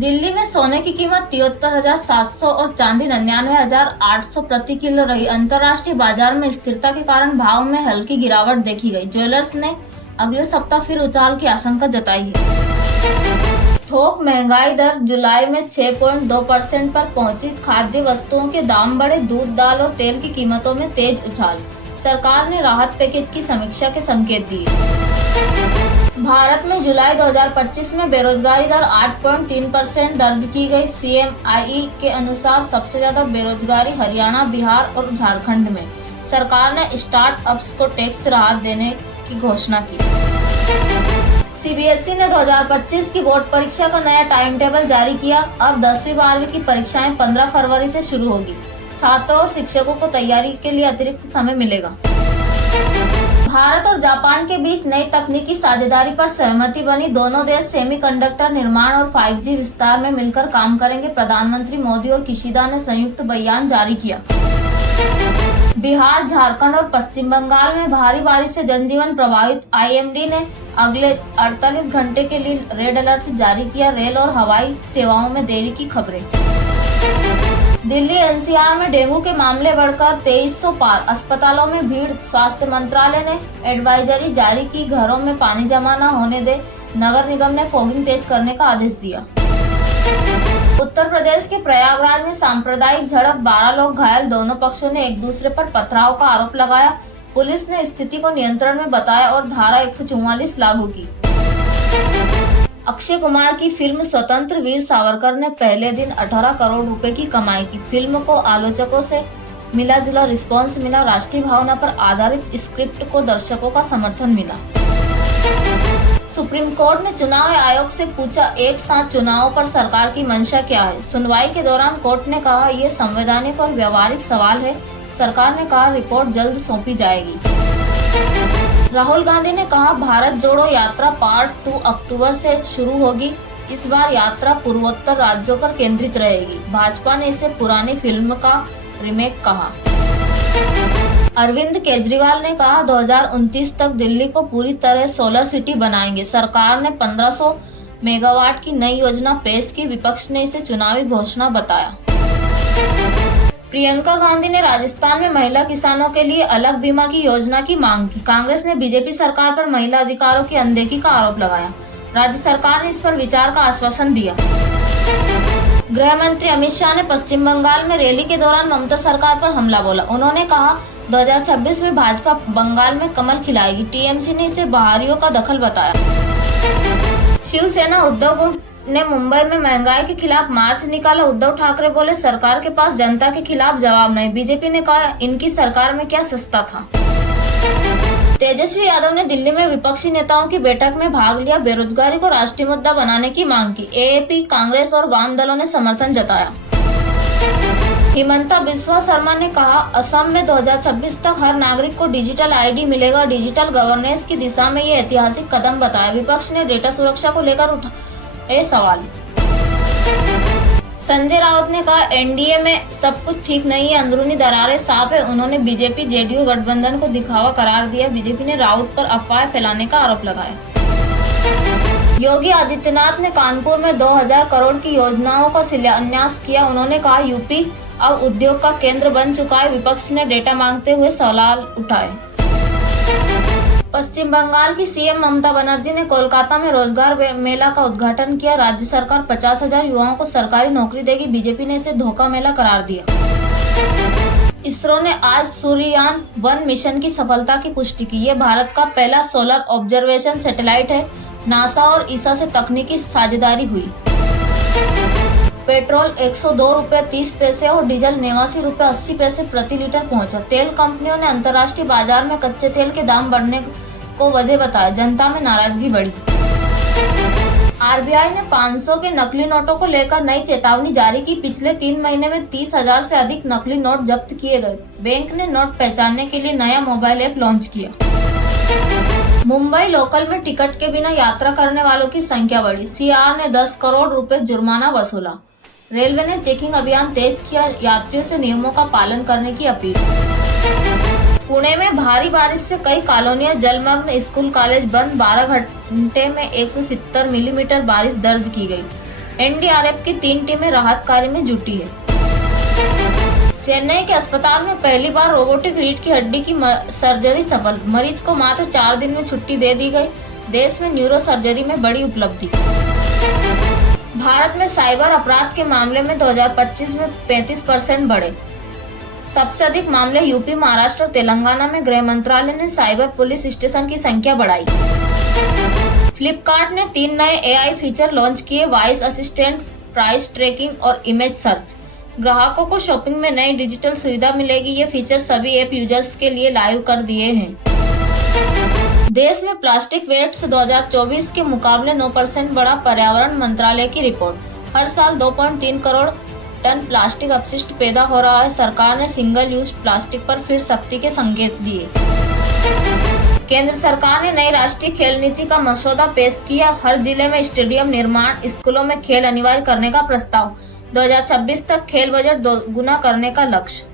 दिल्ली में सोने की कीमत 73,700 और चांदी 99,800 प्रति किलो रही। अंतर्राष्ट्रीय बाजार में स्थिरता के कारण भाव में हल्की गिरावट देखी गई। ज्वेलर्स ने अगले सप्ताह फिर उछाल की आशंका जताई है। थोक महंगाई दर जुलाई में 6.2% पर पहुंची। खाद्य वस्तुओं के दाम बढ़े। दूध, दाल और तेल की कीमतों में तेज उछाल। सरकार ने राहत पैकेज की समीक्षा के संकेत दिए। भारत में जुलाई 2025 में बेरोजगारी दर 8.3% दर्ज की गई। CMI के अनुसार सबसे ज्यादा बेरोजगारी हरियाणा, बिहार और झारखंड में। सरकार ने स्टार्टअप्स को टैक्स राहत देने की घोषणा की। CBSE ने 2025 की बोर्ड परीक्षा का नया टाइम टेबल जारी किया। अब 10वीं 12वीं की परीक्षाएं 15 फरवरी से शुरू होगी। छात्रों और शिक्षकों को तैयारी के लिए अतिरिक्त समय मिलेगा। भारत और जापान के बीच नई तकनीकी साझेदारी पर सहमति बनी। दोनों देश सेमीकंडक्टर निर्माण और 5G विस्तार में मिलकर काम करेंगे। प्रधानमंत्री मोदी और किशिदा ने संयुक्त बयान जारी किया। बिहार, झारखंड और पश्चिम बंगाल में भारी बारिश से जनजीवन प्रभावित। IMD ने अगले 48 घंटे के लिए रेड अलर्ट जारी किया। रेल और हवाई सेवाओं में देरी की खबरें। दिल्ली NCR में डेंगू के मामले बढ़कर 2300 पार। अस्पतालों में भीड़। स्वास्थ्य मंत्रालय ने एडवाइजरी जारी की। घरों में पानी जमा न होने दे। नगर निगम ने फॉगिंग तेज करने का आदेश दिया। उत्तर प्रदेश के प्रयागराज में सांप्रदायिक झड़प। 12 लोग घायल। दोनों पक्षों ने एक दूसरे पर पथराव का आरोप लगाया। पुलिस ने स्थिति को नियंत्रण में बताया और धारा 144 लागू की। अक्षय कुमार की फिल्म स्वतंत्र वीर सावरकर ने पहले दिन 18 करोड़ रुपए की कमाई की। फिल्म को आलोचकों से मिला जुला रिस्पांस मिला। राष्ट्रीय भावना पर आधारित स्क्रिप्ट को दर्शकों का समर्थन मिला। सुप्रीम कोर्ट ने चुनाव आयोग से पूछा, एक साथ चुनावों पर सरकार की मंशा क्या है। सुनवाई के दौरान कोर्ट ने कहा, ये संवैधानिक और व्यवहारिक सवाल है। सरकार ने कहा, रिपोर्ट जल्द सौंपी जाएगी। राहुल गांधी ने कहा, भारत जोड़ो यात्रा पार्ट 2 अक्टूबर से शुरू होगी। इस बार यात्रा पूर्वोत्तर राज्यों पर केंद्रित रहेगी। भाजपा ने इसे पुरानी फिल्म का रीमेक कहा। अरविंद केजरीवाल ने कहा, 2029 तक दिल्ली को पूरी तरह सोलर सिटी बनाएंगे। सरकार ने 1500 मेगावाट की नई योजना पेश की। विपक्ष ने इसे चुनावी घोषणा बताया। प्रियंका गांधी ने राजस्थान में महिला किसानों के लिए अलग बीमा की योजना की मांग की। कांग्रेस ने बीजेपी सरकार पर महिला अधिकारों की अनदेखी का आरोप लगाया। राज्य सरकार ने इस पर विचार का आश्वासन दिया। गृह मंत्री अमित शाह ने पश्चिम बंगाल में रैली के दौरान ममता सरकार पर हमला बोला। उन्होंने कहा, 2026 में भाजपा बंगाल में कमल खिलाएगी। TMC ने इसे बाहरियों का दखल बताया। शिवसेना उद्धव गुट ने मुंबई में महंगाई के खिलाफ मार्च निकाला। उद्धव ठाकरे बोले, सरकार के पास जनता के खिलाफ जवाब नहीं। बीजेपी ने कहा, इनकी सरकार में क्या सस्ता था। तेजस्वी यादव ने दिल्ली में विपक्षी नेताओं की बैठक में भाग लिया। बेरोजगारी को राष्ट्रीय मुद्दा बनाने की मांग की। AAP, कांग्रेस और वाम दलों ने समर्थन जताया। हिमंता बिस्वा शर्मा ने कहा, असम में 2026 तक हर नागरिक को डिजिटल ID मिलेगा। डिजिटल गवर्नेंस की दिशा में ये ऐतिहासिक कदम बताया। विपक्ष ने डेटा सुरक्षा को लेकर उठाए सवाल। संजय राउत ने कहा, NDA में सब कुछ ठीक नहीं है, अंदरूनी दरारें साफ है। उन्होंने BJP JDU गठबंधन को दिखावा करार दिया। बीजेपी ने राउत पर अफवाह फैलाने का आरोप लगाया। योगी आदित्यनाथ ने कानपुर में 2000 करोड़ की योजनाओं का शिलान्यास किया। उन्होंने कहा, यूपी अब उद्योग का केंद्र बन चुका है। विपक्ष ने डेटा मांगते हुए सवाल उठाए। पश्चिम बंगाल की CM ममता बनर्जी ने कोलकाता में रोजगार मेला का उद्घाटन किया। राज्य सरकार 50,000 युवाओं को सरकारी नौकरी देगी। बीजेपी ने इसे धोखा मेला करार दिया। इसरो ने आज सूर्ययान 1 मिशन की सफलता की पुष्टि की। ये भारत का पहला सोलर ऑब्जर्वेशन सैटेलाइट है। नासा और ईसा से तकनीकी साझेदारी हुई। पेट्रोल 102 रुपये 30 पैसे और डीजल 89 रुपये 80 पैसे प्रति लीटर पहुंचा। तेल कंपनियों ने अंतर्राष्ट्रीय बाजार में कच्चे तेल के दाम बढ़ने को वजह बताया। जनता में नाराजगी बढ़ी। RBI ने 500 के नकली नोटों को लेकर नई चेतावनी जारी की। पिछले 3 महीने में 30,000 से अधिक नकली नोट जब्त किए गए। बैंक ने नोट पहचानने के लिए नया मोबाइल ऐप लॉन्च किया। मुंबई लोकल में टिकट के बिना यात्रा करने वालों की संख्या बढ़ी। CR ने 10 करोड़ रुपए जुर्माना वसूला। रेलवे ने चेकिंग अभियान तेज किया। यात्रियों से नियमों का पालन करने की अपील। पुणे में भारी बारिश से कई कॉलोनियां जलमग्न। स्कूल कॉलेज बंद। 12 घंटे में 170 मिलीमीटर बारिश दर्ज की गई। एनडीआरएफ की 3 टीमें राहत कार्य में जुटी है। चेन्नई के अस्पताल में पहली बार रोबोटिक रीढ़ की हड्डी की सर्जरी सफल, मरीज को मात्र 4 दिन में छुट्टी दे दी गई। देश में न्यूरो सर्जरी में बड़ी उपलब्धि। भारत में साइबर अपराध के मामले में 2025 में 35% बढ़े। सबसे अधिक मामले यूपी, महाराष्ट्र और तेलंगाना में। गृह मंत्रालय ने साइबर पुलिस स्टेशन की संख्या बढ़ाई। फ्लिपकार्ट ने 3 नए एआई फीचर लॉन्च किए, वॉइस असिस्टेंट, प्राइस ट्रैकिंग और इमेज सर्च। ग्राहकों को शॉपिंग में नई डिजिटल सुविधा मिलेगी। ये फीचर सभी ऐप यूजर्स के लिए लाइव कर दिए हैं। देश में प्लास्टिक वेस्ट 2024 के मुकाबले 9% बढ़ा, पर्यावरण मंत्रालय की रिपोर्ट। हर साल 2.3 करोड़ टन प्लास्टिक अपशिष्ट पैदा हो रहा है। सरकार ने सिंगल यूज प्लास्टिक पर फिर सख्ती के संकेत दिए। केंद्र सरकार ने नई राष्ट्रीय खेल नीति का मसौदा पेश किया। हर जिले में स्टेडियम निर्माण, स्कूलों में खेल अनिवार्य करने का प्रस्ताव। 2026 तक खेल बजट दोगुना करने का लक्ष्य।